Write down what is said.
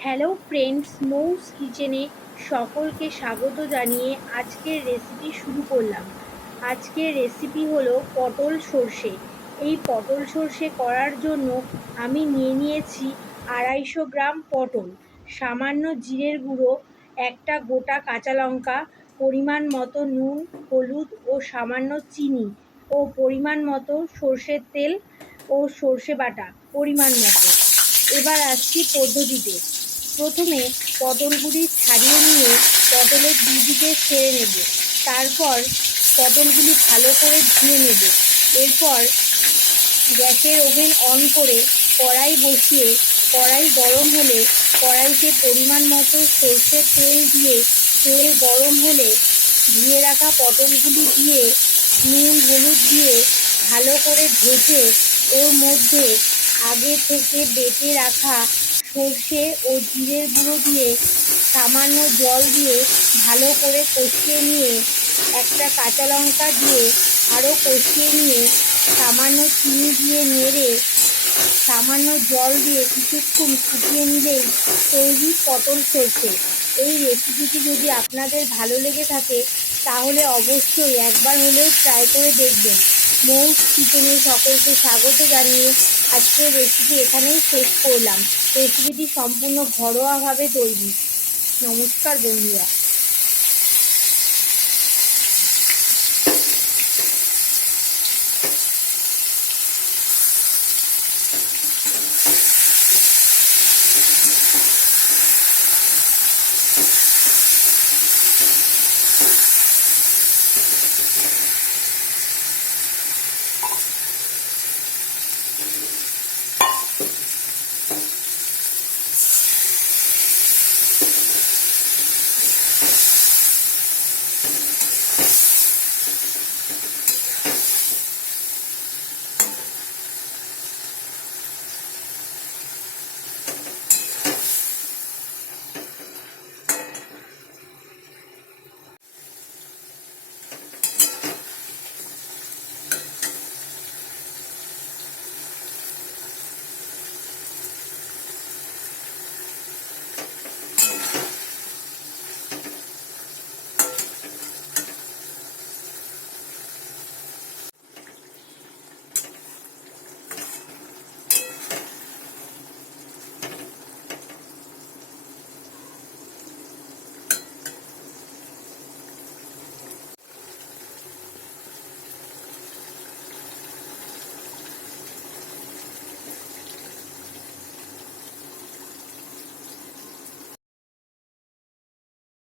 Hello friends, মৌস কিচেনে সকলকে স্বাগত জানিয়ে আজকের রেসিপি শুরু করলাম। আজকের রেসিপি হলো পটল সর্ষে। এই পটল সর্ষে করার জন্য আমি নিয়েছি 250 গ্রাম পটল, সামান্য জিরের গুঁড়ো, একটা গোটা কাঁচা লঙ্কা, পরিমাণ মতো নুন, হলুদ ও সামান্য চিনি ও পরিমাণ মতো সর্ষের তেল ও সর্ষে বাটা পরিমাণ মতো। এবার আসছি পদ্ধতিতে। প্রথমে পটলগুলি ছাড়িয়ে নিয়ে পটলের দুদিকে ছেড়ে নেব। তারপর পটলগুলি ভালো করে ধুয়ে নেব। এরপর গ্যাসের ওভেন অন করে কড়াই বসিয়ে কড়াই গরম হলে কড়াইতে পরিমাণ মতো সর্ষের তেল দিয়ে তেল গরম হলে ধুয়ে রাখা পটলগুলি দিয়ে নুন হলুদ দিয়ে ভালো করে ভেজে ওর মধ্যে আগে থেকে বেটে রাখা সর্ষে ও জিরের গুঁড়ো দিয়ে সামান্য জল দিয়ে ভালো করে কষিয়ে নিয়ে একটা কাঁচা লঙ্কা দিয়ে আরও কষিয়ে নিয়ে সামান্য চিনি দিয়ে নেড়ে সামান্য জল দিয়ে কিছুক্ষণ ফুটিয়ে নিলেই তৈরি পটল সর্ষে। এই রেসিপিটি যদি আপনাদের ভালো লেগে থাকে তাহলে অবশ্যই একবার হলেও ট্রাই করে দেখবেন। মৌস কিচেনে সকলকে স্বাগত জানিয়ে আজকের রেসিপি এখানেই শেষ করলাম। রেসিপিটি সম্পূর্ণ ঘরোয়াভাবে তৈরি। নমস্কার বন্ধুরা।